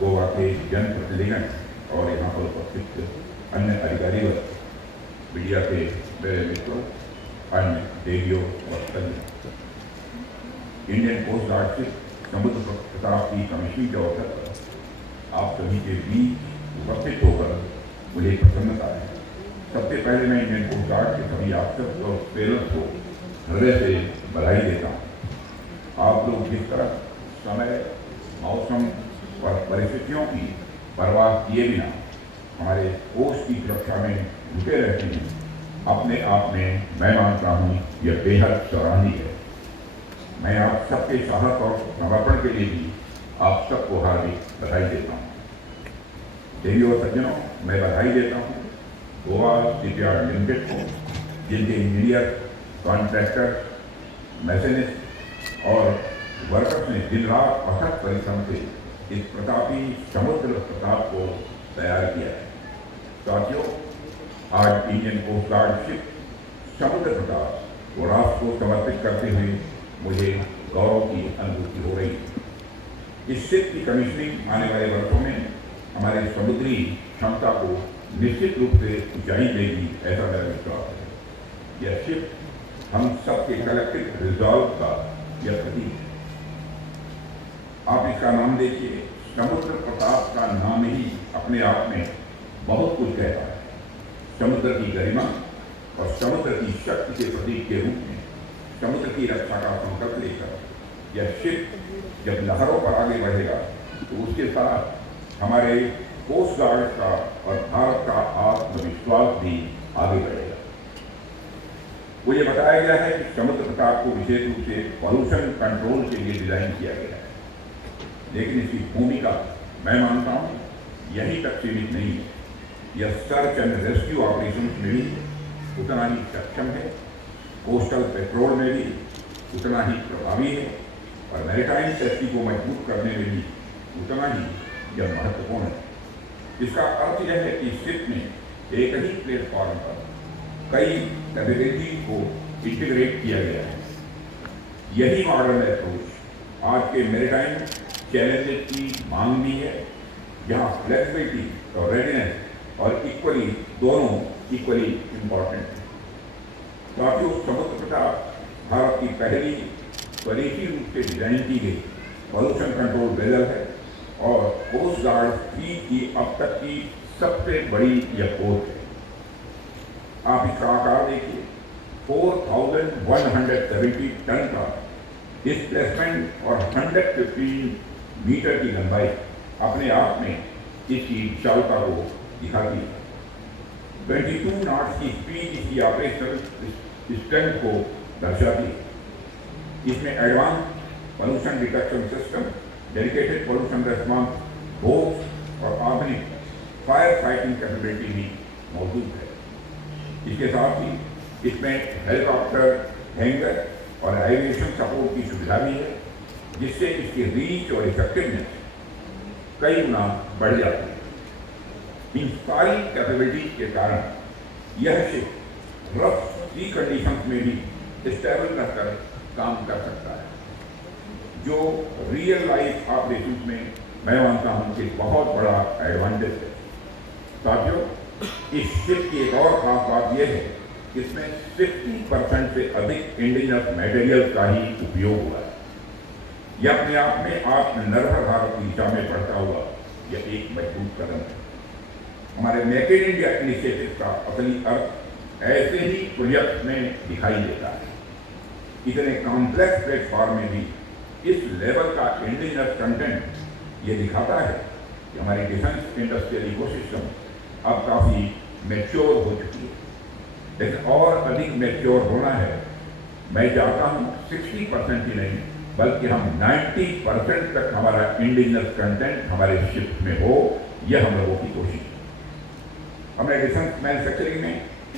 गोवा के जनप्रतिनिधिगण और यहाँ पर उपस्थित अन्य अधिकारी व मीडिया के मेरे मित्रों, अन्य देवियों और सभी, इंडियन कोस्ट गार्ड शिप समुद्र प्रताप की कमीशनिंग के अवसर पर आप सभी के बीच उपस्थित होकर मुझे प्रसन्नता है। सबसे पहले मैं इंडियन कोस्ट गार्ड के सभी ऑफिसर्स और सेलर्स को हृदय से बधाई देता हूँ। आप लोग जिस तरह समय, मौसम और परिस्थितियों की परवाह किए बिना हमारे कोस्ट की सुरक्षा में जुटे रहते हैं, अपने आप में मैं मानता हूँ यह बेहद सराहनीय है। मैं आप सबके साहस और समर्पण के लिए भी आप सबको हार्दिक बधाई देता हूँ। देवियों और सज्जनों, मैं बधाई देता हूँ गोवा शिपयार्ड लिमिटेड को, जिनके इंजीनियर, कॉन्ट्रैक्टर, मैकेनिस्ट और वर्कर्स ने दिन रात अथक परिश्रम से इस प्रतापी समुद्र प्रताप को तैयार किया है। साथियों, आज इंडियन कोस्ट गार्ड शिप समुद्र प्रताप को राष्ट्र को समर्पित करते हुए मुझे गौरव की अनुभूति हो रही है। इस शिप की कमीशनिंग आने वाले वर्षों में हमारे समुद्री क्षमता को निश्चित रूप से ऊंचाई देगी, ऐसा मेरा विश्वास है। यह शिप हम सबके कलेक्टिव रिजॉल्व का यह प्रतीक है। आप इसका नाम देखिए, समुद्र प्रताप का नाम ही अपने आप में बहुत कुछ कहता है। समुद्र की गरिमा और समुद्र की शक्ति के प्रतीक के रूप में समुद्र की रक्षा का संकल्प लेकर यह शिप जब लहरों पर आगे बढ़ेगा तो उसके साथ हमारे कोस्ट गार्ड का और भारत का आत्मविश्वास भी आगे बढ़ेगा। मुझे बताया गया है कि समुद्र प्रताप को विशेष रूप से पॉल्यूशन कंट्रोल के लिए डिजाइन किया गया है, लेकिन इसकी भूमिका मैं मानता हूँ यहीं तक सीमित नहीं है। यह सर्च एंड रेस्क्यू ऑपरेशन में भी उतना ही सक्षम है, कोस्टल पेट्रोल में भी उतना ही प्रभावी है और मैरीटाइम सेफ्टी को मजबूत करने में भी उतना ही यह महत्वपूर्ण है। इसका अर्थ यह है कि शिप में एक ही प्लेटफॉर्म पर कई कैपेबिलिटी को इंटीग्रेट किया गया है। यही मॉडर्न अप्रोच आज के मैरीटाइम चैलेंजेस की मांग भी है, जहाँ फ्लेक्सिबिलिटी और रेडीनेस और इक्वली दोनों इक्वली इम्पॉर्टेंट है। साथियों, समुद्र प्रताप भारत की पहली स्वदेशी रूप से डिजाइन की गई पॉल्यूशन कंट्रोल वेसल है और कोस्ट गार्ड फ्लीट की अब तक की सबसे बड़ी यह पोत है। आप इसका आकार देखिए, 4170 टन का डिस्प्लेसमेंट और 115 मीटर की लंबाई अपने आप में इसकी विशालता को दिखाती है। 22 नॉट्स की स्पीड इसकी ऑपरेशनल स्ट्रेंथ को दर्शाती है। इसमें advance pollution detection system, dedicated pollution response boats और आधुनिक फायर फाइटिंग कैपेबिलिटी भी मौजूद है। इसके साथ ही इसमें हेलीकॉप्टर हैंगर और एविएशन सपोर्ट की सुविधा भी है, जिससे इसकी रीच और इफेक्टिवनेस कई गुना बढ़ जाती है। इन सारी कैपेबिलिटीज के कारण यह शिप रफ सी कंडीशंस में भी स्टेबल रहकर काम कर सकता है, जो रियल लाइफ ऑपरेशंस में मैं मानता हूँ कि बहुत बड़ा एडवांटेज है। साथियों, इस शिप की एक और खास बात यह है कि इसमें 60% से अधिक इंडिजिनस मटेरियल का ही उपयोग हुआ है। यह अपने आप में आत्मनिर्भर भारत की दिशा में बढ़ता हुआ यह एक मजबूत कदम है। हमारे मेक इन इंडिया इनिशिएटिव का असली अर्थ ऐसे ही प्रोजेक्ट में दिखाई देता है। इतने कॉम्प्लेक्स प्लेटफॉर्म में भी इस लेवल का इंडिजिनस कंटेंट ये दिखाता है कि हमारी डिफेंस इंडस्ट्रियल इकोसिस्टम अब काफ़ी मैच्योर हो चुकी है, लेकिन और अधिक मैच्योर होना है। मैं चाहता हूँ 60% ही नहीं, बल्कि हम 90% तक हमारा इंडिजिनस कंटेंट हमारे शिप में हो, यह हम लोगों की कोशिश है। हमने डिफेंस मैन्युफैक्चरिंग में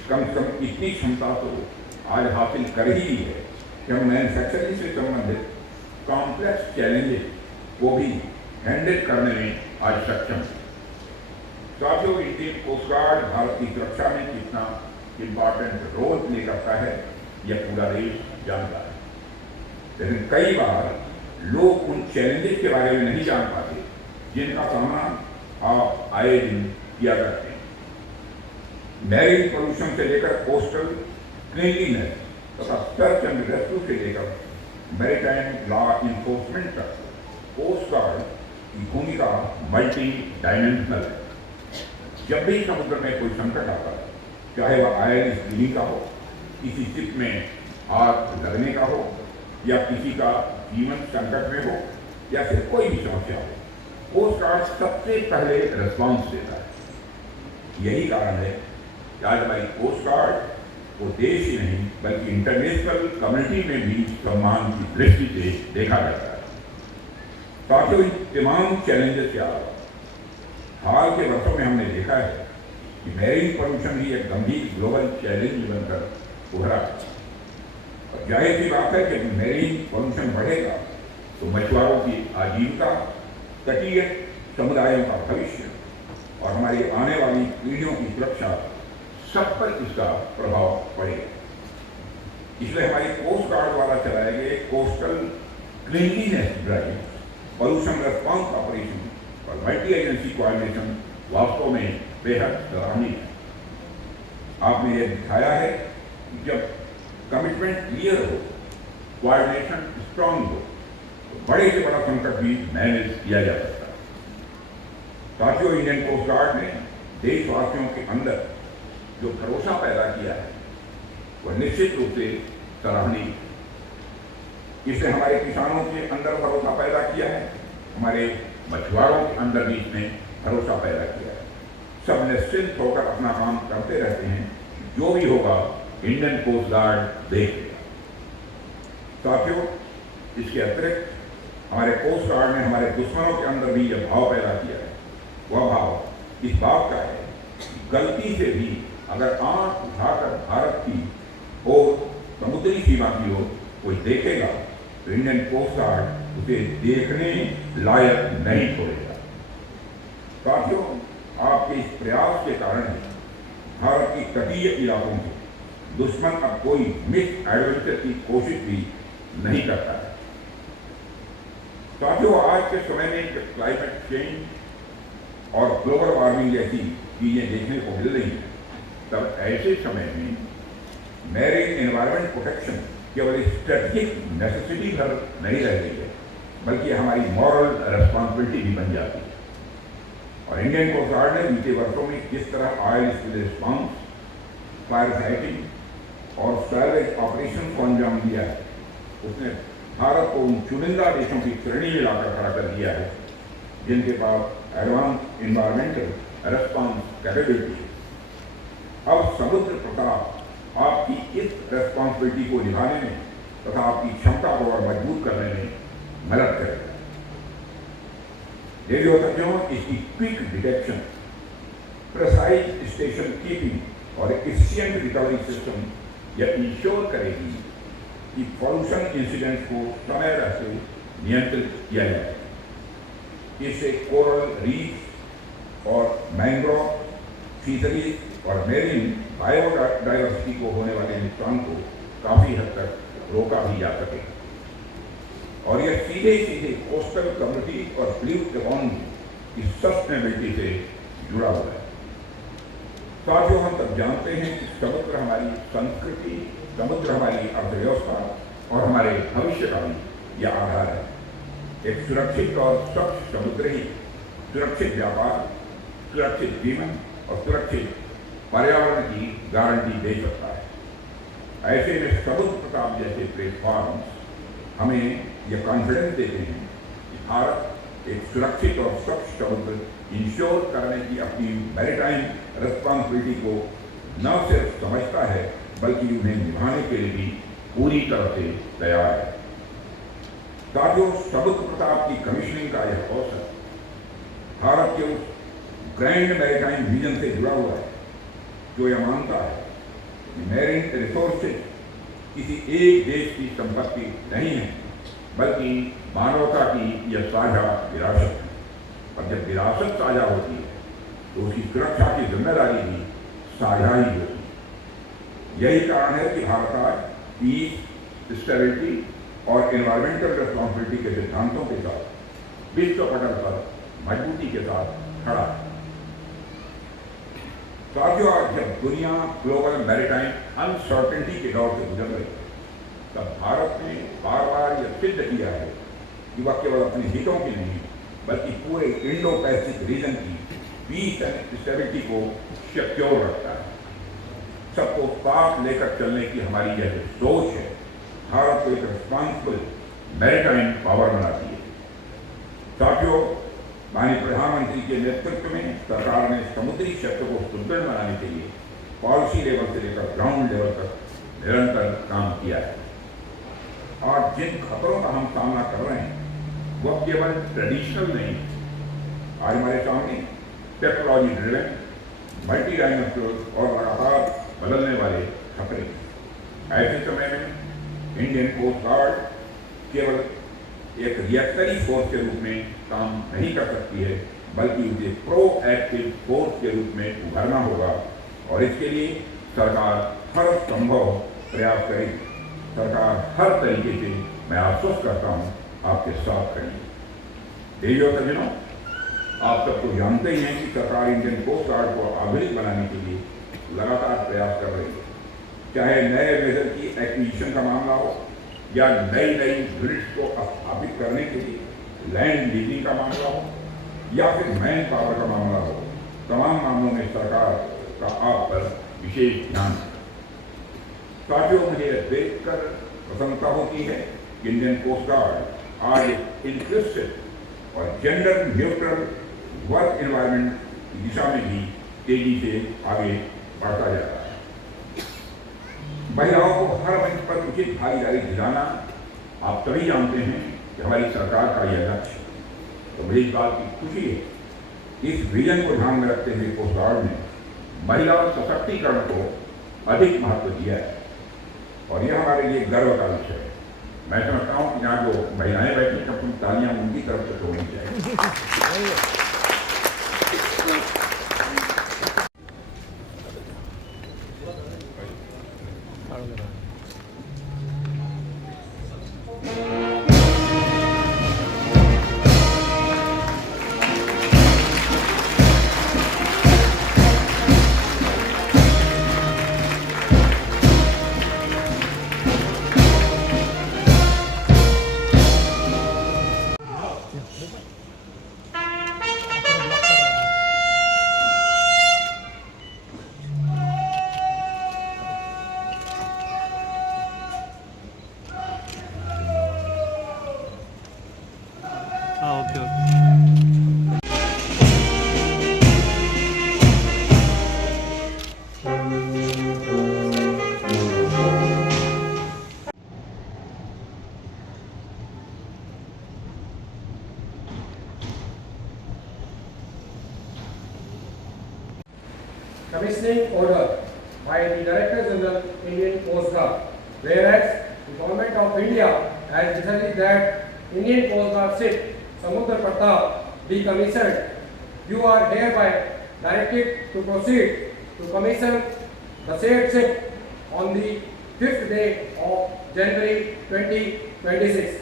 कम से कम इतनी क्षमता तो आज हासिल कर ही ली है कि हम मैन्युफैक्चरिंग से संबंधित कॉम्प्लेक्स चैलेंजेस को भी हैंडल करने में आज सक्षम है। साथियों, इंडियन कोस्ट गार्ड भारत की सुरक्षा में कितना इम्पॉर्टेंट रोल प्ले करता है यह पूरा देश जानता है, लेकिन कई बार लोग उन चैलेंजेस के बारे में नहीं जान पाते जिनका सामना आप आए दिन किया करते हैं। मैरीन पोल्यूशन से लेकर कोस्टल क्लीनलीनेस तथा सर्च एंड रेस्क्यू से लेकर मैरीटाइम लॉ इन्फोर्समेंट तक कोस्ट गार्ड की भूमिका मल्टी डायमेंशनल है। जब भी समुद्र में कोई संकट आता है, चाहे वह आयल स्पिलिंग का हो, किसी शिप में आग लगने का हो, या किसी का जीवन संकट में हो, या फिर कोई भी समस्या हो, कोस्ट गार्ड सबसे पहले रिस्पॉन्स देता है। यही कारण है कि आज हमारी कोस्ट गार्ड को देश ही नहीं बल्कि इंटरनेशनल कम्युनिटी में भी सम्मान की दृष्टि से देखा जाता है। साथियों, इन तमाम चैलेंजेस के अलावा हाल के वर्षों में हमने देखा है कि मैरीन पोल्यूशन भी एक गंभीर ग्लोबल चैलेंज बनकर उभरा। और जाहिर सी बात है कि मैरीन पोल्यूशन बढ़ेगा तो मछुआरों की आजीविका, तटीय समुदायों का भविष्य और हमारी आने वाली पीढ़ियों की सुरक्षा सब पर इसका प्रभाव पड़ेगा। इसलिए हमारी कोस्ट गार्ड द्वारा चलाए गए coastal cleanliness drive, pollution response operation और मल्टी एजेंसी कोऑर्डिनेशन वास्तव में बेहद सराहनीय है। आपने ये दिखाया है कि जब कमिटमेंट क्लियर हो, कोऑर्डिनेशन स्ट्रांग हो, तो बड़े से बड़ा संकट भी मैनेज किया जा सकता है। साथियों, इंडियन कोस्ट गार्ड ने देशवासियों के अंदर जो भरोसा पैदा किया है वह निश्चित रूप से सराहनीय है। इसने हमारे किसानों के अंदर भरोसा पैदा किया है, हमारे मछुआरों के अंदर भी इसने भरोसा पैदा किया है। सब निश्चिंत होकर अपना काम करते रहते हैं, जो भी होगा इंडियन कोस्ट गार्ड देख लेगा। साथियों, इसके अतिरिक्त हमारे कोस्ट गार्ड ने हमारे दुश्मनों के अंदर भी यह भाव पैदा किया है। वह भाव इस बात का है कि गलती से भी अगर आंख उठाकर भारत की और समुद्री सीमा की ओर कोई देखेगा तो इंडियन कोस्ट गार्ड उसे देखने लायक नहीं छोड़ेगा। साथियों, आपके इस प्रयास के कारण भारत की तटीय इलाकों में दुश्मन अब कोई मिस एडवेंचर की कोशिश भी नहीं करता है। साथियों, आज के समय में जब क्लाइमेट चेंज और ग्लोबल वार्मिंग जैसी चीजें देखने को मिल रही हैं, तब ऐसे समय में मैरीन एनवायरमेंट प्रोटेक्शन केवल स्ट्रेटेजिक नेसेसिटी भर नहीं रह गई है, बल्कि हमारी मॉरल रेस्पॉन्सिबिलिटी भी बन जाती है। और इंडियन कोस्ट गार्ड ने बीते वर्षों में किस तरह oil spill response, fire fighting और सैलवेज ऑपरेशन को अंजाम दिया है, उसने भारत को उन चुनिंदा देशों की श्रेणी में लाकर खड़ा कर दिया है जिनके पास एडवांस इन्वायरमेंटल रेस्पॉन्स कैपेबिलिटी है। अब समुद्र प्रताप आपकी इस रेस्पॉन्सिबिलिटी को निभाने में तथा आपकी क्षमता को और मजबूत करने में मदद करेगा। रेडियो तथ्यों, इसकी quick detection, precise station keeping और एफिशिएंट रिकवरी सिस्टम यह इंश्योर करेगी कि पॉल्यूशन इंसिडेंट को समय रहते नियंत्रित किया जाए। इससे कोरल रीफ और मैंग्रोव फिशरीज और मेरीन बायोडाइवर्सिटी को होने वाले नुकसान को काफी हद तक रोका भी जा सके। और यह सीधे सीधे कोस्टल कम्युनिटी और ब्लू इकोनॉमी की सस्टेनेबिलिटी से जुड़ा हुआ है। साथियों, हम तब जानते हैं कि समुद्र हमारी संस्कृति, समुद्र हमारी अर्थव्यवस्था और हमारे भविष्य का भी यह आधार है। एक सुरक्षित और स्वच्छ समुद्र ही सुरक्षित व्यापार, सुरक्षित जीवन और सुरक्षित पर्यावरण की गारंटी दे सकता है। ऐसे में समुद्र प्रताप जैसे प्लेटफॉर्म हमें यह कॉन्फिडेंस देते हैं कि भारत एक सुरक्षित और स्वच्छ समुद्र इंश्योर करने की अपनी मैरीटाइम रिस्पॉन्सिबिलिटी को न सिर्फ समझता है बल्कि उन्हें निभाने के लिए भी पूरी तरह से तैयार है। साथियों, समुद्र प्रताप की कमीशनिंग का यह अवसर भारत के उस ग्रैंड मैरीटाइम विजन से जुड़ा हुआ है जो यह मानता है कि मैरीन रिसोर्सेज किसी एक देश की संपत्ति नहीं है बल्कि मानवता की यह साझा विरासत है। और जब विरासत साझा होती है तो उसकी सुरक्षा की जिम्मेदारी भी साझा ही होती है। यही कारण है कि भारत आज पीस, स्टेबिलिटी और एनवायरमेंटल रिस्पॉन्सिबिलिटी के सिद्धांतों के साथ विश्व पटल पर मजबूती के साथ खड़ा है। साथियों, आज जब दुनिया ग्लोबल मैरीटाइम अनसर्टेनिटी के दौर से गुजर रही है, तब भारत ने बार बार यह सिद्ध किया है कि वह केवल अपने हितों की नहीं बल्कि पूरे इंडो पैसिफिक रीजन की पीस एंड स्टेबिलिटी को सिक्योर रखता है। सबको साथ लेकर चलने की हमारी यह जो सोच है, भारत को एक रिस्पॉन्सिबल मैरीटाइम पावर बनाती है। साथियों, माननीय प्रधानमंत्री के नेतृत्व में सरकार ने समुद्री क्षेत्र को सुदृढ़ बनाने के लिए पॉलिसी लेवल से लेकर ग्राउंड लेवल तक निरंतर काम किया है। आज जिन खतरों का हम सामना कर रहे हैं वह केवल ट्रेडिशनल नहीं, आज हमारे सामने टेक्नोलॉजी ड्रिवन, मल्टी डायमेंशनल और लगातार बदलने वाले खतरे। ऐसे समय में इंडियन कोस्ट गार्ड केवल एक रिएक्टरी फोर्स के रूप में काम नहीं कर सकती है, बल्कि उसे प्रोएक्टिव फोर्स के रूप में उभरना होगा और इसके लिए सरकार हर संभव प्रयास करेगी। सरकार हर तरीके से, मैं आश्वस्त करता हूँ, आपके साथ करेंगे। देवियों सज्जनों, आप सबको जानते ही हैं कि सरकार इंडियन कोस्ट गार्ड को आधुनिक बनाने के लिए लगातार प्रयास कर रही है। चाहे नए वेजल की एक्विजिशन का मामला हो या नई यूनिट्स को स्थापित करने के लिए लैंड लीजिंग का मामला हो या फिर मैन पावर का मामला हो, तमाम मामलों में सरकार का आप पर विशेष ध्यान है। साथियों, मुझे देखकर प्रसन्नता होती है कि इंडियन कोस्ट गार्ड आज इंक्लूसिव और जेंडर न्यूट्रल वर्क एनवायरनमेंट की दिशा में भी तेजी से आगे बढ़ता जा रहा है। महिलाओं को हर मंच पर उचित भागीदारी दिलाना आप सभी जानते हैं कि हमारी सरकार का यह लक्ष्य है। तो मुझे इस बात की खुशी है, इस विजन को ध्यान में रखते हुए कोस्ट गार्ड ने महिला सशक्तिकरण को अधिक महत्व दिया है और यह हमारे लिए गर्व का विषय है। मैं समझता हूँ कि यहाँ जो महिलाएं बैठी हैं, अपनी तालियां उनकी तरफ से होनी चाहिए। Okay. Commissioning order by the Director General Indian Coast Guard, whereas the Government of India has decided that Indian Coast Guard ship Samudra Pratap be commissioned, you are hereby directed to proceed to commission the said ship on the 5th day of January 2026.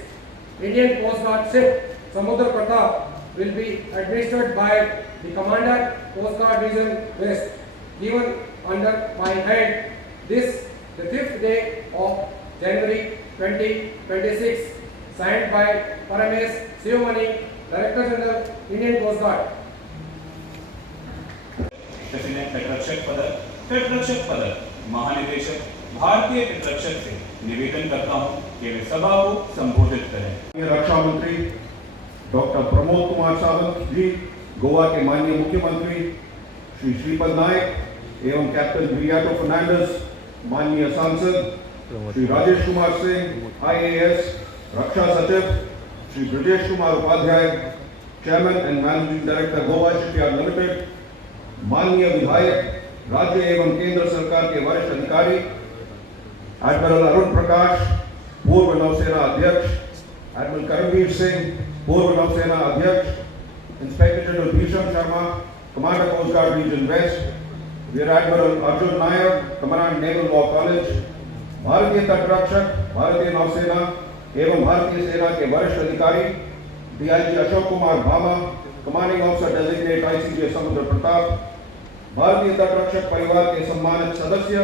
Indian Coast Guard ship Samudra Pratap will be administered by the Commander Coast Guard Region West, given under my hand this the 5th day of January 2026, signed by Paramesh Sivamani, Director General Indian Coast Guard. तटरक्षक पदक महानिदेशक भारतीय तटरक्षक से निवेदन करता हूं कि वे सभा को संबोधित करें। रक्षा मंत्री डॉक्टर प्रमोद कुमार सावंत जी, गोवा के माननीय मुख्यमंत्री श्री श्रीपद नायक एवं कैप्टन ब्रियाटो फर्नांडिस, माननीय सांसद श्री राजेश कुमार सिंह IAS, रक्षा सचिव Shri Brajesh Kumar Upadhyay, chairman and managing director Goa shipyard limited, माननीय विधायक, राज्य एवं केंद्र सरकार के वरिष्ठ अधिकारी, एडमिरल अरुण प्रकाश, पूर्व नौसेना अध्यक्ष, एडमिरल करमवीर सिंह, पूर्व नौसेना अध्यक्ष, inspector general Bhishan Sharma, commander coast guard region west, rear admiral Arjun Nair, commandant naval law college, भारतीय तटरक्षक, भारतीय नौसेना एवं भारतीय सेना के वरिष्ठ अधिकारी, DIG Ashok Kumar Bhama, commanding officer designate ICGS समुद्र प्रताप, भारतीय तटरक्षक परिवार के सम्मानित सदस्य,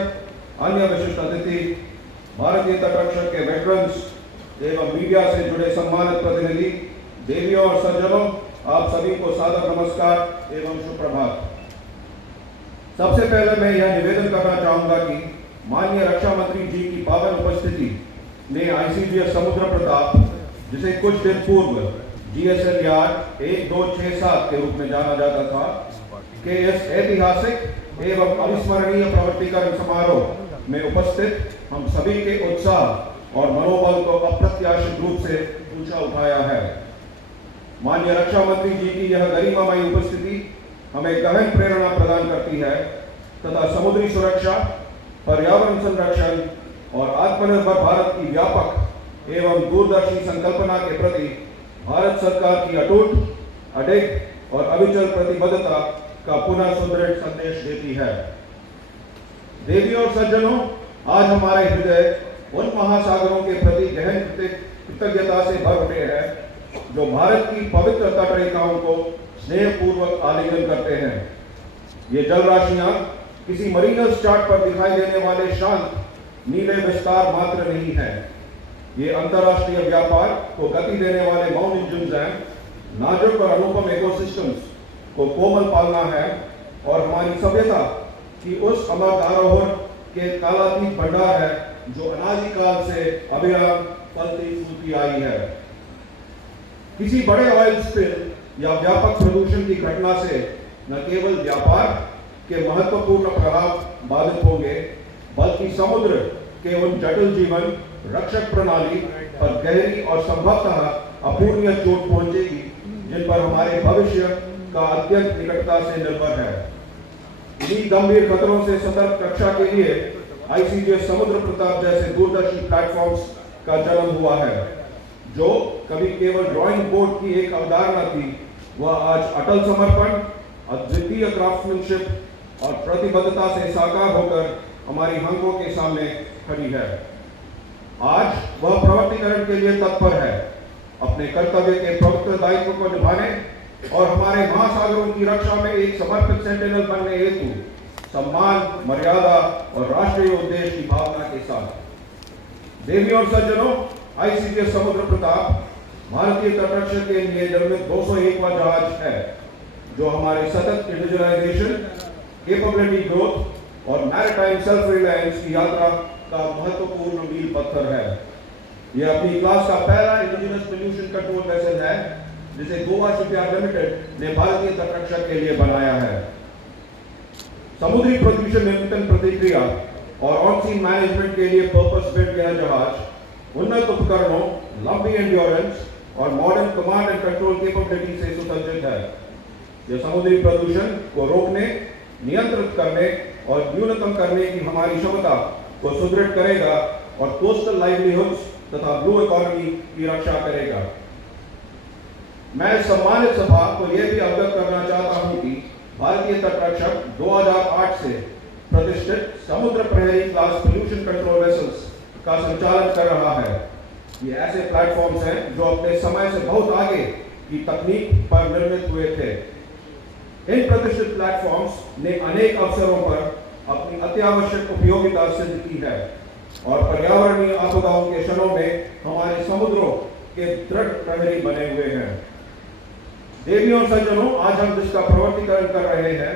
अन्य विशिष्ट अतिथि, भारतीय तटरक्षक के वेटरन्स एवं मीडिया से जुड़े सम्मानित प्रतिनिधि, देवियों और सज्जनों, आप सभी को सादर नमस्कार एवं सुप्रभात। सबसे पहले मैं यह निवेदन करना चाहूंगा कि माननीय रक्षा मंत्री जी की पावन उपस्थिति ने ICGS समुद्र प्रताप, जिसे कुछ दिन पूर्व GSL यार्ड 1267 के रूप में जाना जाता था, के इस ऐतिहासिक एवं अविस्मरणीय प्रवर्तिकरण समारोह में उपस्थित हम सभी के उत्साह और मनोबल को अप्रत्याशित रूप से ऊंचा उठाया है। माननीय रक्षा मंत्री जी की यह गरिमामयी उपस्थिति हमें गहन प्रेरणा प्रदान करती है तथा समुद्री सुरक्षा, पर्यावरण संरक्षण और आत्मनिर्भर भारत की व्यापक एवं दूरदर्शी संकल्पना के प्रति भारत सरकार की अटूट, अडिग और अविचल प्रतिबद्धता का पुनः सुदृढ़ संदेश देती है। देवियों और सज्जनों, आज हमारे हृदय उन महासागरों के प्रति गहन कृतज्ञता से भर उठे हैं जो भारत की पवित्र तटरेखाओं को स्नेहपूर्वक आलिंगन करते हैं। ये जल राशियां किसी मरीनल चार्ट पर दिखाई देने वाले शांत नीले विस्तार मात्र नहीं है। ये अंतर्राष्ट्रीय व्यापार को गति देने वाले माउंट इंजन्स हैं, नाजुक और अनुपम इकोसिस्टम्स को कोमल पालना है और हमारी सभ्यता की उस अमर आरोहण के कालातीत भंडार है जो अनादिकाल से अविराम फलती फूलती आई है। किसी बड़े ऑयल स्पिल या व्यापक प्रदूषण की घटना से न केवल व्यापार के महत्वपूर्ण प्रभाव बाधित होंगे, बल्कि समुद्र के उन जटिल जीवन रक्षक प्रणाली पर गहरी और संभवतः अपूर्णीय चोट पहुंचेगी जिन पर हमारे भविष्य का अत्यंत निकटता से निर्भर है। इन्हीं गंभीर खतरों से सतर्क रक्षा के लिए ICGS समुद्र प्रताप जैसे दूरदर्शी प्लेटफॉर्म्स का जन्म हुआ है। जो कभी केवल ड्राइंग बोर्ड की एक अवधारणा थी, वह आज अटल समर्पण, अद्वितीय क्राफ्ट्समैनशिप और प्रतिबद्धता से साकार होकर हमारी आंखों के सामने खड़ी है। आज वह प्रवर्तिकरण के लिए तत्पर है, अपने कर्तव्य के पवित्र दायित्व को निभाने और हमारे महासागरों की रक्षा में एक समर्पित सेंटिनल बनने हेतु सम्मान, मर्यादा और राष्ट्रीय उद्देश्य की भावना के साथ। देवियों और सज्जनों, ICGS समुद्र प्रताप भारतीय तटरक्षक के लिए निर्मित 201वां जहाज है जो हमारे सतत इंडिजिनाइजेशन, कैपेबिलिटी ग्रोथ और मैरीटाइम सेल्फ रिलायंस की यात्रा का महत्वपूर्ण मील पत्थर है। यह अपनी क्लास का पहला इंडिजिनस पोल्यूशन कंट्रोल वेसल है जिसे गोवा शिपयार्ड लिमिटेड ने भारतीय तटरक्षक के लिए बनाया है। समुद्री प्रदूषण नियंत्रण प्रतिक्रिया और ऑन सी मैनेजमेंट के लिए पर्पस बिल्ट यह जहाज उन्नत उपकरणों, लंबी एंड्योरेंस और modern command and control capability से सुसज्जित है। यह समुद्री प्रदूषण को रोकने, नियंत्रित करने और न्यूनतम करने की हमारी क्षमता को सुदृढ़ करेगा और कोस्टल लाइवलीहुड्स तथा ब्लू इकोनॉमी की रक्षा करेगा। मैं सम्मानित सभा को यह भी अवगत करना चाहता हूं कि भारतीय तटरक्षक 2008 से प्रतिष्ठित समुद्र प्रहरी क्लास पोल्यूशन कंट्रोल वेसल्स का संचालन कर रहा है। ये ऐसे प्लेटफॉर्म्स हैं जो अपने समय से बहुत आगे की तकनीक पर निर्मित हुए थे। इन प्रतिष्ठित प्लेटफॉर्म्स ने अनेक अवसरों पर अपनी अत्यावश्यक उपयोगिता सिद्ध की है और पर्यावरणीय आपदाओं के क्षणों में हमारे समुद्रों के दृढ़ प्रहरी बने हुए हैं। देवियों और सज्जनों, आज हम जिसका प्रवर्तिकरण कर रहे हैं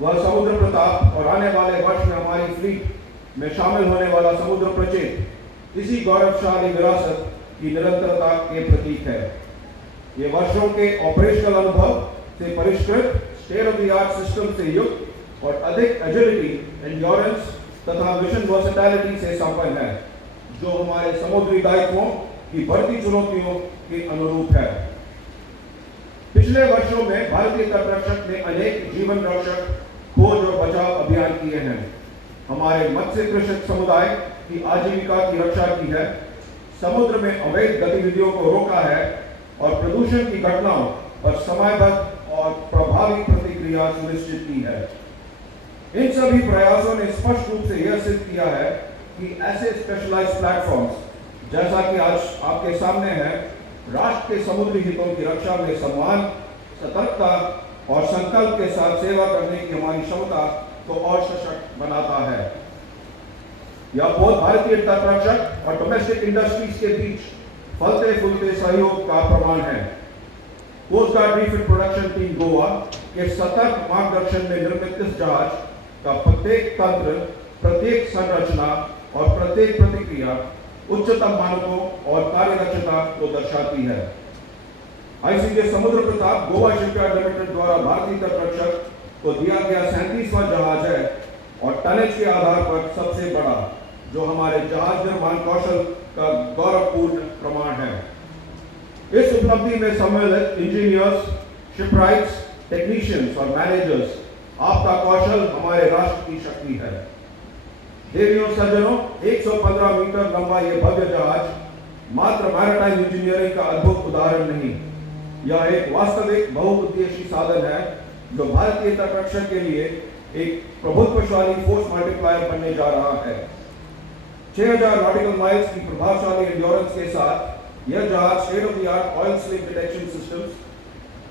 वह समुद्र प्रताप और आने वाले वर्ष में हमारी फ्लीट में शामिल होने वाला समुद्र प्रचेत इसी गौरवशाली विरासत की निरंतरता के प्रतीक है। ये वर्षों के ऑपरेशनल अनुभव से परिष्कृत state of the art system से युक्त और अधिक एजिलिटी, एंड्योरेंस तथा मिशन वर्सेटिलिटी से संपन्न है जो हमारे समुद्री दायित्वों की बढ़ती चुनौतियों के अनुरूप है। पिछले वर्षों में भारतीय तटरक्षक ने अनेक जीवन रक्षक खोज और बचाव अभियान किए हैं। हमारे मत्स्य कृषक समुदाय की आजीविका की रक्षा की है, समुद्र में अवैध गतिविधियों को रोका है और प्रदूषण की घटनाओं पर समयबद्ध और प्रभावी प्रतिक्रिया सुनिश्चित की है। इन सभी प्रयासों ने स्पष्ट रूप से यह सिद्ध किया है कि ऐसे स्पेशलाइज्ड प्लेटफॉर्म्स जैसा कि आज आपके सामने है, राष्ट्र के समुद्री हितों की रक्षा में सम्मान, सतर्कता और संकल्प के साथ सेवा करने की हमारी क्षमता को और सशक्त बनाता है। यह पोत भारतीय तटरक्षक और डोमेस्टिक इंडस्ट्रीज के बीच फलते फूलते सहयोग का प्रमाण है। Coast guard refit production team Goa के सतर्क मार्गदर्शन में निर्मित इस जहाज का प्रत्येक तंत्र, प्रत्येक संरचना और प्रत्येक प्रतिक्रिया उच्चतम मानकों और कार्यदक्षता को दर्शाती है। आईसीजे समुद्र प्रताप गोवा शिपयार्ड लिमिटेड द्वारा भारतीय तटरक्षक को दिया गया 37वां जहाज है और टनेज के आधार पर सबसे बड़ा, जो हमारे जहाज निर्माण कौशल का गौरवपूर्ण प्रमाण है। इस उपलब्धि में सम्मिलित इंजीनियर्स, शिपराइट्स, टेक्नीशियंस और मैनेजर्स, आपका कौशल हमारे राष्ट्र की शक्ति है। देवियों सज्जनों, 115 मीटर लंबा ये भव्य जहाज मात्र मैरीटाइम इंजीनियरिंग का अद्भुत उदाहरण नहीं, यह एक वास्तविक बहुउद्देशीय साधन है जो भारतीय तटरक्षक के लिए एक प्रभुत्वशाली फोर्स मल्टीप्लायर बनने जा रहा है। 6000 नॉटिकल माइल्स की प्रभावशाली एंड्योरेंस के साथ यह जहाज state of the art oil slip detection systems,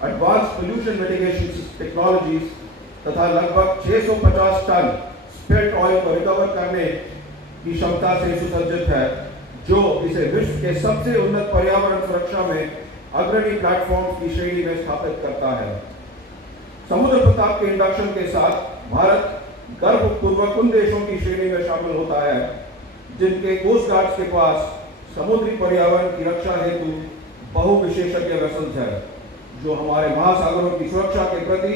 advance pollution mitigation technologies तथा लगभग 650 टन स्पिल्ट ऑयल को रिकवर करने की क्षमता से सुसज्जित है, जो इसे विश्व के सबसे उन्नत पर्यावरण सुरक्षा में अग्रणी प्लेटफॉर्म की श्रेणी में स्थापित करता है। समुद्र प्रताप के इंडक्शन के साथ भारत गर्वपूर्वक उन देशों की श्रेणी में शामिल होता है जिनके कोस्ट गार्ड्स के पास समुद्री पर्यावरण की रक्षा हेतु बहु विशेषज्ञ वेसल्स है, जो हमारे महासागरों की सुरक्षा के प्रति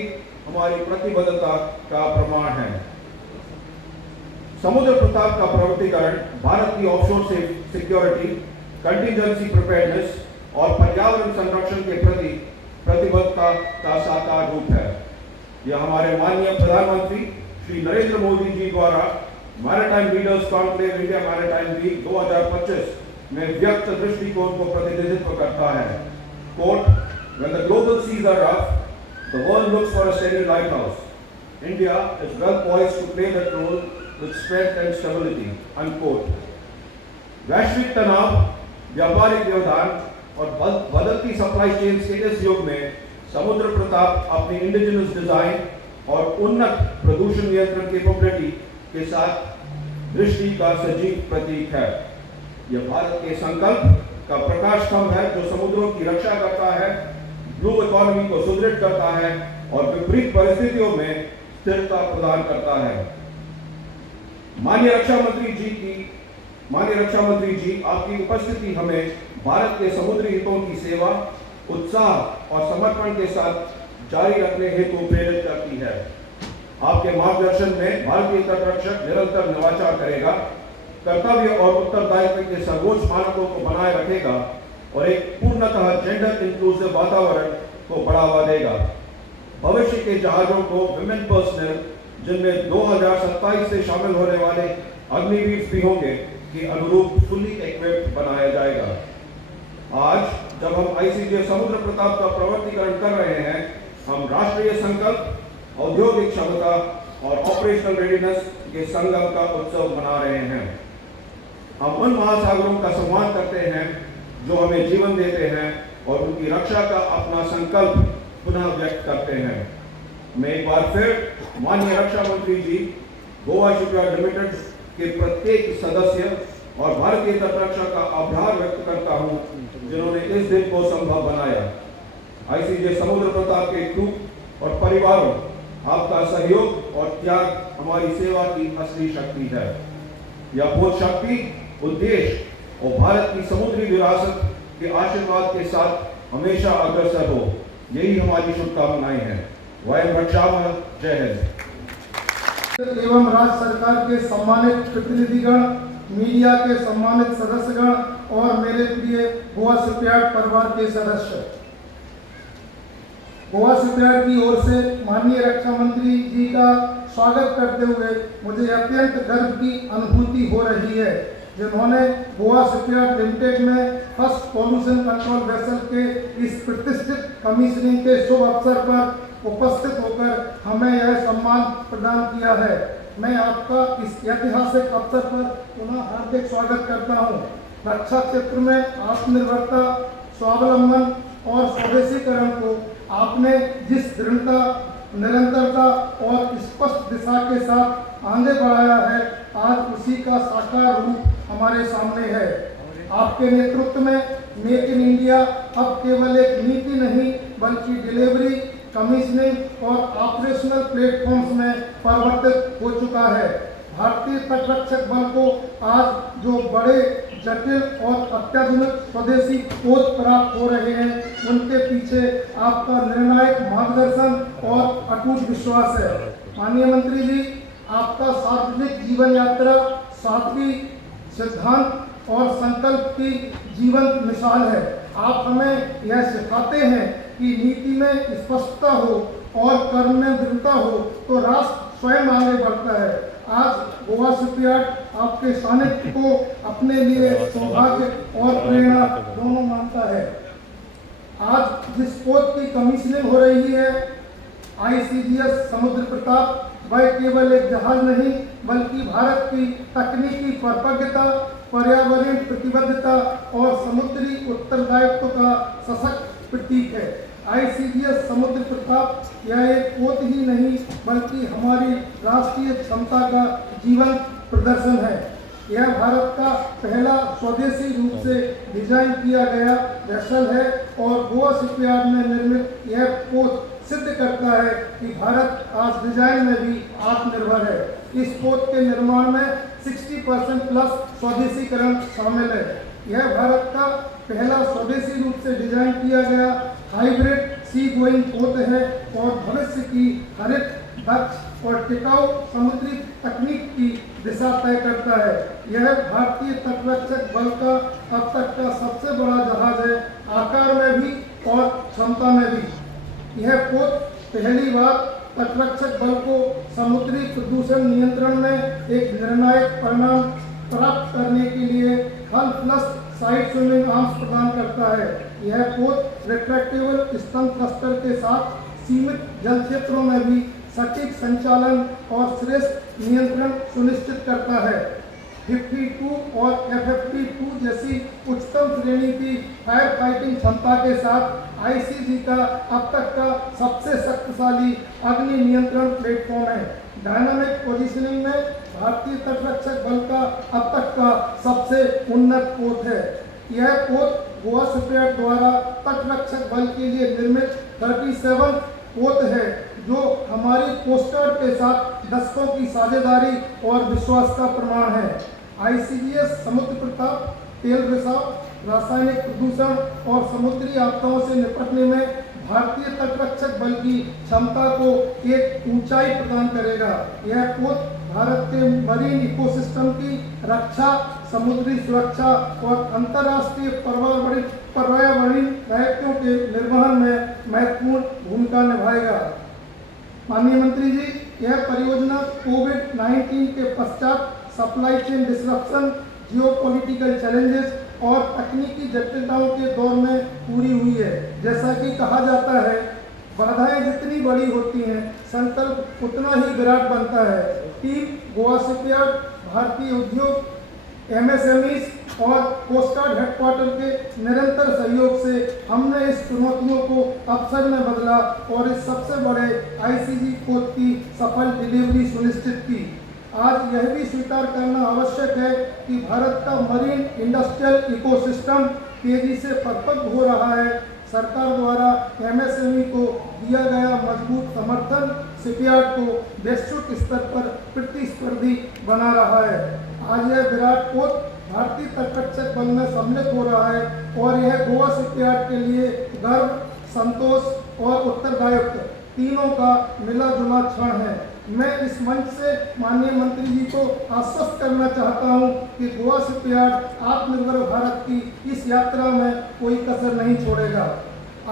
हमारी प्रतिबद्धता का प्रमाण है। समुद्र प्रताप का प्रवर्तीकरण भारत की ऑफशोर सिक्योरिटी, कंटिजेंसी प्रिपेयर्डनेस और पर्यावरण संरक्षण के प्रति प्रतिबद्धता का साकार रूप है। यह हमारे माननीय प्रधानमंत्री श्री नरेंद्र मोदी जी द्वारा maritime leaders conclave India maritime week 2025 में व्यक्त दृष्टिकोण को प्रतिनिधित्व करता है। Quote, when the global seas are rough, the world looks for a steady lighthouse. India is well poised to play that role with strength and stability. Unquote. वैश्विक तनाव, व्यापारिक व्यवधान और बदलती सप्लाई चेन्स के इस युग में समुद्र प्रताप अपनी इंडिजिनस डिजाइन और उन्नत प्रदूषण नियंत्रण कैपेबिलिटी के साथ दृष्टि का सजीव प्रतीक है। यह भारत के संकल्प का प्रकाश स्तंभ है जो समुद्रों की रक्षा करता है, ब्लू इकोनॉमी को सुदृढ़ करता है और विपरीत परिस्थितियों में स्थिरता प्रदान करता है। माननीय रक्षा मंत्री जी, आपकी उपस्थिति हमें भारत के समुद्री हितों की सेवा, उत्साह और समर्पण के साथ जारी रखने हेतु प्रेरित करती है। आपके मार्गदर्शन में भारतीय तटरक्षक निरंतर नवाचार करेगा, कर्तव्य और उत्तरदायित्व के सर्वोच्च मानकों को बनाए रखेगा और एक पूर्णतः जेंडर इंक्लूसिव वातावरण को बढ़ावा देगा। भविष्य के जहाजों को विमेन पर्सनल, जिनमें 2027 से शामिल होने वाले अग्निवीर भी होंगे, के अनुरूप फुल्ली इक्विप्ड बनाया जाएगा। आज जब हम आईसीजे समुद्र प्रताप का प्रवर्तीकरण कर रहे हैं, हम राष्ट्रीय संकल्प, औद्योगिक क्षमता और ऑपरेशनल रेडीनेस के संगम का उत्सव मना रहे हैं। हम उन महासागरों का सम्मान करते हैं जो हमें जीवन देते हैं और उनकी रक्षा का अपना संकल्प पुनः व्यक्त करते हैं। मैं एक बार फिर माननीय रक्षा मंत्री जी, गोवा शिपयार्ड लिमिटेड के प्रत्येक सदस्य और भारतीय तटरक्षा का आभार व्यक्त करता हूं, जिन्होंने इस दिन को संभव बनाया। आईसीजे समुद्र प्रताप के क्रू और परिवारों, आपका सहयोग और त्याग हमारी सेवा की असली शक्ति है। यह बहुत शक्ति, उद्देश्य और भारत की समुद्री विरासत के आशीर्वाद के साथ हमेशा अग्रसर हो, यही हमारी शुभकामनाएं हैं। वयम रक्षामः। जय हिंद। एवं राज्य सरकार के सम्मानित प्रतिनिधिगण, मीडिया के सम्मानित सदस्यगण और मेरे प्रिय गोवा शिपयार्ड परिवार के सदस्य, गोवा शिपयार्ड की ओर से माननीय रक्षा मंत्री जी का स्वागत करते हुए मुझे अत्यंत गर्व की अनुभूति हो रही है, जिन्होंने गोवा शिपयार्ड लिमिटेड में फर्स्ट पॉल्यूशन कंट्रोल वेसल के इस प्रतिष्ठित कमीशनिंग के शुभ अवसर पर उपस्थित होकर हमें यह सम्मान प्रदान किया है। मैं आपका इस ऐतिहासिक अवसर पर पुनः हार्दिक स्वागत करता हूं। रक्षा क्षेत्र में आत्मनिर्भरता, स्वावलंबन और स्वदेशीकरण को आपने जिस दृढ़ता, निरंतरता और स्पष्ट दिशा के साथ आगे बढ़ाया है, आज उसी का साकार रूप हमारे सामने है। आपके नेतृत्व में मेक इन इंडिया अब केवल एक नीति नहीं बल्कि डिलीवरी, कमीशनिंग और ऑपरेशनल प्लेटफॉर्म्स में परिवर्तित हो चुका है। भारतीय तटरक्षक बल को आज जो बड़े, जटिल और अत्याधुनिक स्वदेशी पोत प्राप्त हो रहे हैं, उनके पीछे आपका निर्णायक मार्गदर्शन और अटूट विश्वास है। माननीय मंत्री जी, आपका सार्वजनिक जीवन यात्रा सादगी, सिद्धांत और संकल्प की जीवंत मिसाल है। आप हमें यह सिखाते हैं कि नीति में स्पष्टता हो और कर्म में दृढ़ता हो तो राष्ट्र स्वयं आगे बढ़ता है। आज गोवा शिपयार्ड आपके सानिध्य को अपने लिए सौभाग्य और प्रेरणा दोनों मानता है। आज जिस पोत की कमीशनिंग हो रही है, ICGS समुद्र प्रताप, वह केवल एक जहाज नहीं बल्कि भारत की तकनीकी परिपक्वता, पर्यावरण प्रतिबद्धता और समुद्री उत्तरदायित्व का सशक्त प्रतीक है। ICGS समुद्र प्रताप यह एक पोत ही नहीं बल्कि हमारी राष्ट्रीय क्षमता का जीवन प्रदर्शन है। यह भारत का पहला स्वदेशी रूप से डिजाइन किया गया वेसल है और गोवा शिपयार्ड में निर्मित यह पोत सिद्ध करता है कि भारत आज डिजाइन में भी आत्मनिर्भर है। इस पोत के निर्माण में 60% प्लस स्वदेशीकरण शामिल है। यह भारत का पहला स्वदेशी रूप से डिजाइन किया गया हाइब्रिड सी गोइंग पोत है और भविष्य की हरित, दक्ष और टिकाऊ समुद्री तकनीक की दिशा तय करता है। यह भारतीय तटरक्षक बल का अब तक का सबसे बड़ा जहाज है, आकार में भी और क्षमता में भी। यह पोत पहली बार तटरक्षक बल को समुद्री प्रदूषण नियंत्रण में एक निर्णायक परिणाम प्राप्त करने के लिए हल प्लस साइड स्विमिंग आर्म्स प्रदान करता है। यह पोत रिट्रैक्टेबल स्तंभ थ्रस्टर के साथ सीमित जल क्षेत्रों में भी सटीक संचालन और श्रेष्ठ नियंत्रण सुनिश्चित करता है। 52 और FFP2 जैसी उच्चतम श्रेणी की फायर फाइटिंग क्षमता के साथ ICG का अब तक का सबसे शक्तिशाली अग्नि नियंत्रण प्लेटफॉर्म है। डायनामिक पोजीशनिंग में भारतीय तटरक्षक बल का अब तक का सबसे उन्नत पोत है। यह पोत गोवा शिपयार्ड द्वारा तटरक्षक बल के लिए निर्मित 37 पोत है, जो हमारी कोस्ट गार्ड के साथ दशकों की साझेदारी और विश्वास का प्रमाण है। ICGS समुद्र प्रताप तेल रिसाव, रासायनिक प्रदूषण और समुद्री आपदाओं से निपटने में भारतीय तटरक्षक बल की क्षमता को एक ऊंचाई प्रदान करेगा। यह पोत भारत के मरीन इकोसिस्टम की रक्षा, समुद्री सुरक्षा और अंतर्राष्ट्रीय पर्यावरणीय दायित्वों के निर्वहन में महत्वपूर्ण भूमिका निभाएगा। माननीय मंत्री जी, यह परियोजना कोविड-19 के पश्चात supply chain disruption, geopolitical challenges और तकनीकी जटिलताओं के दौर में पूरी हुई है। जैसा कि कहा जाता है, बाधाएं जितनी बड़ी होती हैं, संकल्प उतना ही विराट बनता है। टीम गोवा शिपयार्ड, भारतीय उद्योग, MSMEs और कोस्ट गार्ड हेडक्वार्टर के निरंतर सहयोग से हमने इस चुनौतियों को अवसर में बदला और इस सबसे बड़े ICG पोत की सफल डिलीवरी सुनिश्चित की। आज यह भी स्वीकार करना आवश्यक है कि भारत का मरीन इंडस्ट्रियल इकोसिस्टम तेजी से परिपक्व हो रहा है। सरकार द्वारा MSME को दिया गया मजबूत समर्थन शिपयार्ड को वैश्विक स्तर पर प्रतिस्पर्धी बना रहा है। आज यह विराट पोत भारतीय तटरक्षक बल में सम्मिलित हो रहा है और यह गोवा शिपयार्ड के लिए गर्व, संतोष और उत्तरदायित्व तीनों का मिला जुला क्षण है। मैं इस मंच से माननीय मंत्री जी को आश्वस्त करना चाहता हूं कि गोवा शिपयार्ड आत्मनिर्भर भारत की इस यात्रा में कोई कसर नहीं छोड़ेगा।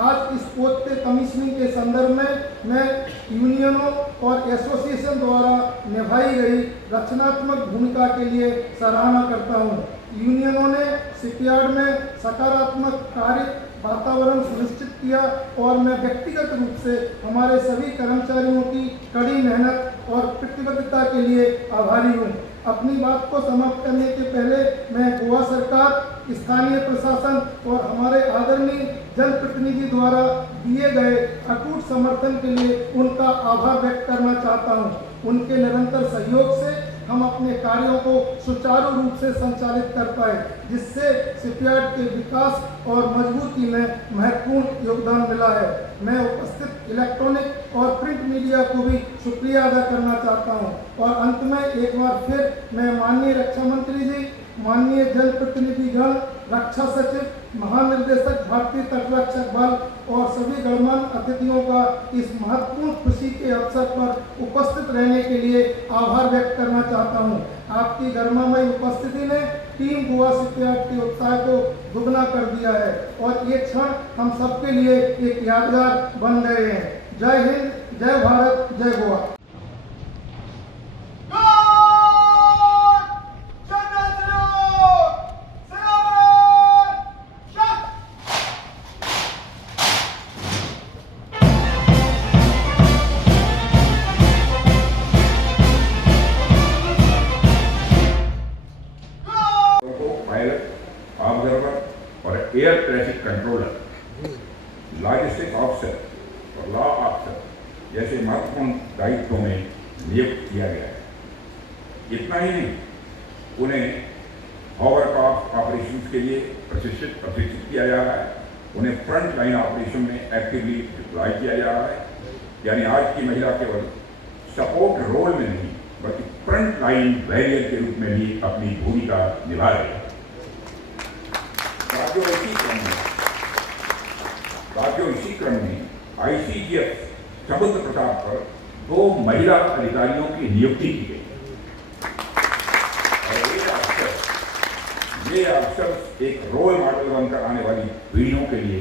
आज इस पोत के कमीशनिंग के संदर्भ में मैं यूनियनों और एसोसिएशन द्वारा निभाई गई रचनात्मक भूमिका के लिए सराहना करता हूँ। यूनियनों ने शिपयार्ड में सकारात्मक कार्य वातावरण सुनिश्चित किया और मैं व्यक्तिगत रूप से हमारे सभी कर्मचारियों की कड़ी मेहनत और प्रतिबद्धता के लिए आभारी हूँ। अपनी बात को समाप्त करने के पहले मैं गोवा सरकार, स्थानीय प्रशासन और हमारे आदरणीय जनप्रतिनिधि द्वारा दिए गए अटूट समर्थन के लिए उनका आभार व्यक्त करना चाहता हूं। उनके निरंतर सहयोग से हम अपने कार्यों को सुचारू रूप से संचालित कर पाए, जिससे शिपयार्ड के विकास और मजबूती में महत्वपूर्ण योगदान मिला है। मैं उपस्थित इलेक्ट्रॉनिक और प्रिंट मीडिया को भी शुक्रिया अदा करना चाहता हूं। और अंत में एक बार फिर मैं माननीय रक्षा मंत्री जी, माननीय जनप्रतिनिधिगण, रक्षा सचिव, महानिर्देशक भारतीय तटरक्षक बल और सभी गणमान्य अतिथियों का इस महत्वपूर्ण खुशी के अवसर पर उपस्थित रहने के लिए आभार व्यक्त करना चाहता हूं। आपकी गर्मामय उपस्थिति ने टीम गोवा शिपयार्ड के उत्साह को दुगना कर दिया है और ये क्षण हम सबके लिए एक यादगार बन गए हैं। जय हिंद, जय भारत, जय गोवा। ऑब्जर्वर और air traffic controller, logistic officer और लॉ ऑफिसर जैसे महत्वपूर्ण दायित्वों में नियुक्त किया गया है। इतना ही नहीं, उन्हें हॉवरक्राफ्ट ऑपरेशंस के लिए प्रशिक्षित किया जा रहा है। उन्हें फ्रंट लाइन ऑपरेशन में एक्टिवली डिप्लॉय किया जा रहा है। यानी आज की महिला केवल सपोर्ट रोल में नहीं बल्कि फ्रंट लाइन वॉरियर के रूप में भी अपनी भूमिका निभा रही है। इसी क्रम में ICGF समुद्र प्रताप पर 2 महिला अधिकारियों की नियुक्ति की गई और ये अवसर एक रोल मॉडल बनकर आने वाली पीढ़ियों के लिए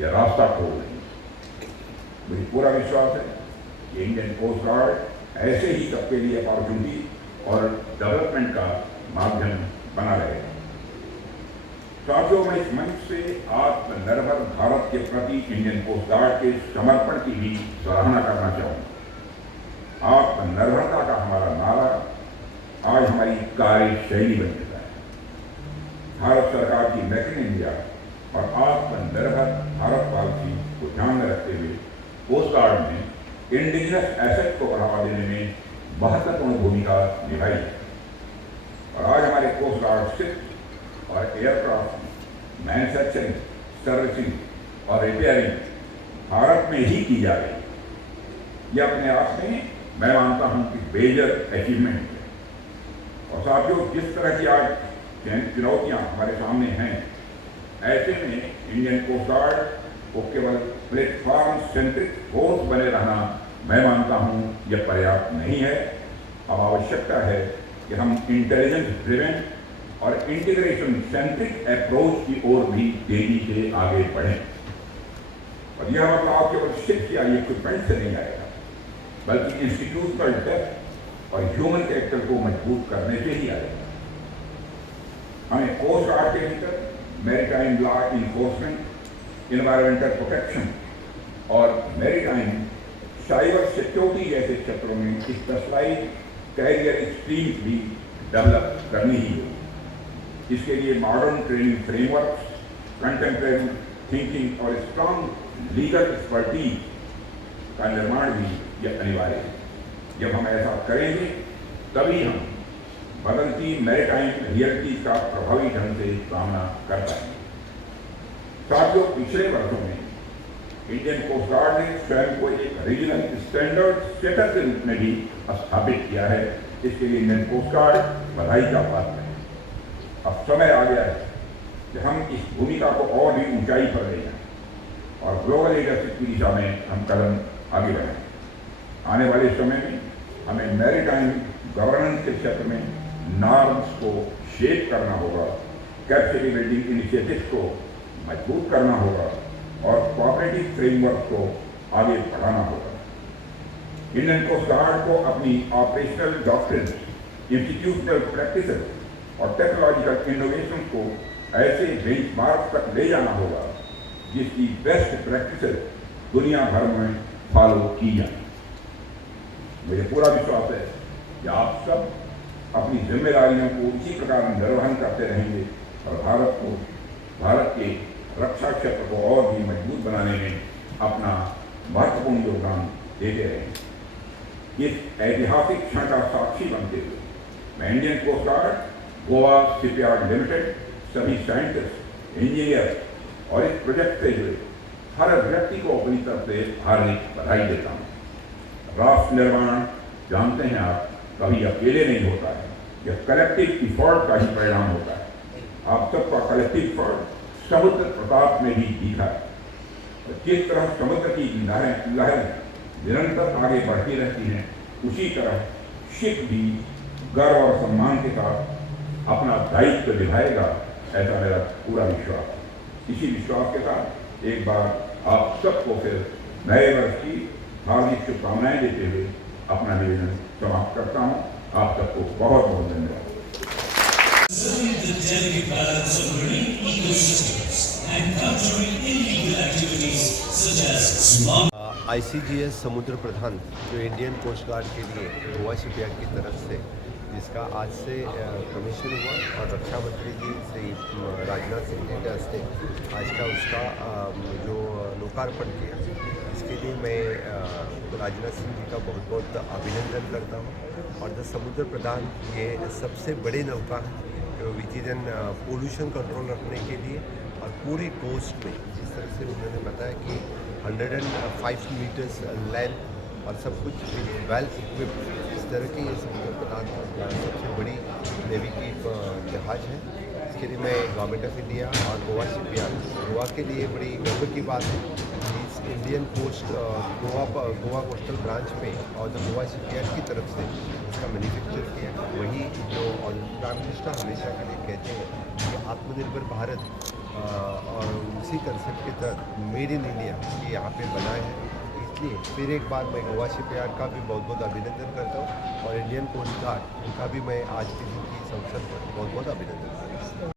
यह रास्ता खोल रही है। मुझे पूरा विश्वास है कि इंडियन कोस्ट गार्ड ऐसे ही सबके लिए अपॉर्चुनिटी और डेवलपमेंट का माध्यम बना रहेगा। साथियों, मैं इस मंच से आत्मनिर्भर भारत के प्रति इंडियन कोस्ट गार्ड के समर्पण की भी सराहना करना चाहूँगा। आत्मनिर्भरता का हमारा नारा आज हमारी कार्यशैली बन चुका है। भारत सरकार की मेक इन इंडिया और आत्मनिर्भर भारत पॉलिसी को ध्यान में रखते हुए कोस्ट गार्ड ने इंडिजिनस एसेट को बढ़ावा देने में महत्वपूर्ण भूमिका निभाई है। और आज हमारे कोस्ट गार्ड शिप और एयरक्राफ्ट मैन्युफैक्चरिंग, सर्विसिंग और रिपेयरिंग भारत में ही की जा रही है। यह अपने आप में मैं मानता हूं कि मेजर अचीवमेंट है। और साथियों, जिस तरह की आज चुनौतियां हमारे सामने हैं, ऐसे में इंडियन कोस्ट गार्ड को केवल प्लेटफॉर्म सेंट्रिक फोर्स बने रहना मैं मानता हूं यह पर्याप्त नहीं है। अब आवश्यकता है कि हम इंटेलिजेंस ड्रिवन और इंटीग्रेशन सेंट्रिक अप्रोच की ओर भी तेजी से आगे बढ़ें। और यह मतलब केवल शिप या इक्विपमेंट से नहीं आएगा, बल्कि इंस्टीट्यूशनल डेप्थ और ह्यूमन कैपिटल को मजबूत करने से ही आएगा। हमें कोस्ट गार्ड के भीतर maritime law enforcement, environmental protection और मैरीटाइम साइबर सिक्योरिटी जैसे क्षेत्रों में स्पेशलाइज्ड कैरियर स्ट्रीम्स भी डेवलप करनी ही होगी। इसके लिए modern training framework, contemporary thinking और स्ट्रॉन्ग लीगल एक्सपर्टीज का निर्माण भी यह अनिवार्य है। जब हम ऐसा करेंगे तभी हम बदलती मैरीटाइम रियलिटीज का प्रभावी ढंग से सामना कर पाएंगे। साथियों, पिछले वर्षों में इंडियन कोस्ट गार्ड ने स्वयं को एक रीजनल स्टैंडर्ड सेटर के रूप में भी स्थापित किया है। इसके लिए इंडियन कोस्ट गार्ड बधाई का पात्र है। अब समय आ गया है कि हम इस भूमिका को और भी ऊंचाई पर ले जाएं और ग्लोबल लीडरशिप की दिशा में हम कदम आगे बढ़ाएं। आने वाले समय में हमें मैरीटाइम गवर्नेंस के क्षेत्र में नॉर्म्स को शेप करना होगा, कैपेसिटी बिल्डिंग इनिशिएटिव्स को मजबूत करना होगा और कोऑपरेटिव फ्रेमवर्क को आगे बढ़ाना होगा। इंडियन कोस्ट गार्ड को अपनी ऑपरेशनल डॉक्ट्रिन, इंस्टीट्यूशनल प्रैक्टिसेस और टेक्नोलॉजिकल इनोवेशन को ऐसे बेंचमार्क तक ले जाना होगा जिसकी बेस्ट प्रैक्टिसेस दुनिया भर में फॉलो की जाए। मुझे पूरा विश्वास है कि आप सब अपनी जिम्मेदारियों को इसी प्रकार निर्वहन करते रहेंगे और भारत के रक्षा क्षेत्र को और भी मजबूत बनाने में अपना महत्वपूर्ण योगदान देते रहे। इस ऐतिहासिक क्षण का साक्षी बनते हुए मैं Indian coast guard, Goa shipyard limited, सभी साइंटिस्ट, इंजीनियर और इस प्रोजेक्ट से जुड़े हर व्यक्ति को अपनी तरफ से हार्दिक बधाई देता हूँ। राष्ट्र निर्माण, जानते हैं आप, कभी अकेले नहीं होता है, यह कलेक्टिव इफर्ट का ही परिणाम होता है। आप सबका कलेक्टिव इफर्ट समुद्र प्रताप में भी दिखा है। जिस तरह समुद्र की लहरें निरंतर आगे बढ़ती रहती हैं, उसी तरह शिप भी गर्व और सम्मान के साथ अपना दायित्व निभाएगा, ऐसा मेरा पूरा विश्वास है। इसी विश्वास के साथ एक बार आप सबको फिर नए वर्ष की हार्दिक शुभकामनाएं देते हुए अपना निवेदन समाप्त करता हूँ। आप सबको बहुत बहुत धन्यवाद। Preserving the delicate balance of marine ecosystems and countering illegal activities such as smart ICGS समुद्र प्रधान जो इंडियन कोस्ट गार्ड के लिए गोवा शिपयार्ड की तरफ से जिसका आज से कमीशन हुआ और रक्षा मंत्री जी श्री राजनाथ सिंह जी के हस्ते आज का उसका जो लोकार्पण किया, इसके लिए मैं राजनाथ सिंह जी का बहुत बहुत अभिनंदन करता हूँ। और द समुद्र प्रधान ये सबसे बड़े नौका है which is an pollution control रखने के लिए और पूरे कोस्ट में जिस तरह से उन्होंने बताया कि 105 मीटर्स लेंथ और सब कुछ वेल इक्विप्ड, इस तरह की ये समुद्र प्रधान सबसे बड़ी नेवी की जहाज़ है। इसके लिए मैं गवर्नमेंट ऑफ इंडिया और गोवा शिपयार्ड, गोवा के लिए बड़ी गर्व की बात है कि इस Indian coast Goa coastal branch में और द गोवा शिपयार्ड की तरफ से इसका मैन्युफैक्चर किया। वही जो प्राइम मिनिस्टर हमेशा के लिए कहते हैं कि आत्मनिर्भर भारत और उसी कंसेप्ट के तहत मेड इन इंडिया ये यहाँ पे बनाए हैं। इसलिए फिर एक बार मैं गोवा शिपयार्ड का भी बहुत बहुत अभिनंदन करता हूँ और इंडियन कोस्ट गार्ड उनका भी मैं आज के दिन की इस अवसर पर बहुत बहुत अभिनंदन करता हूँ।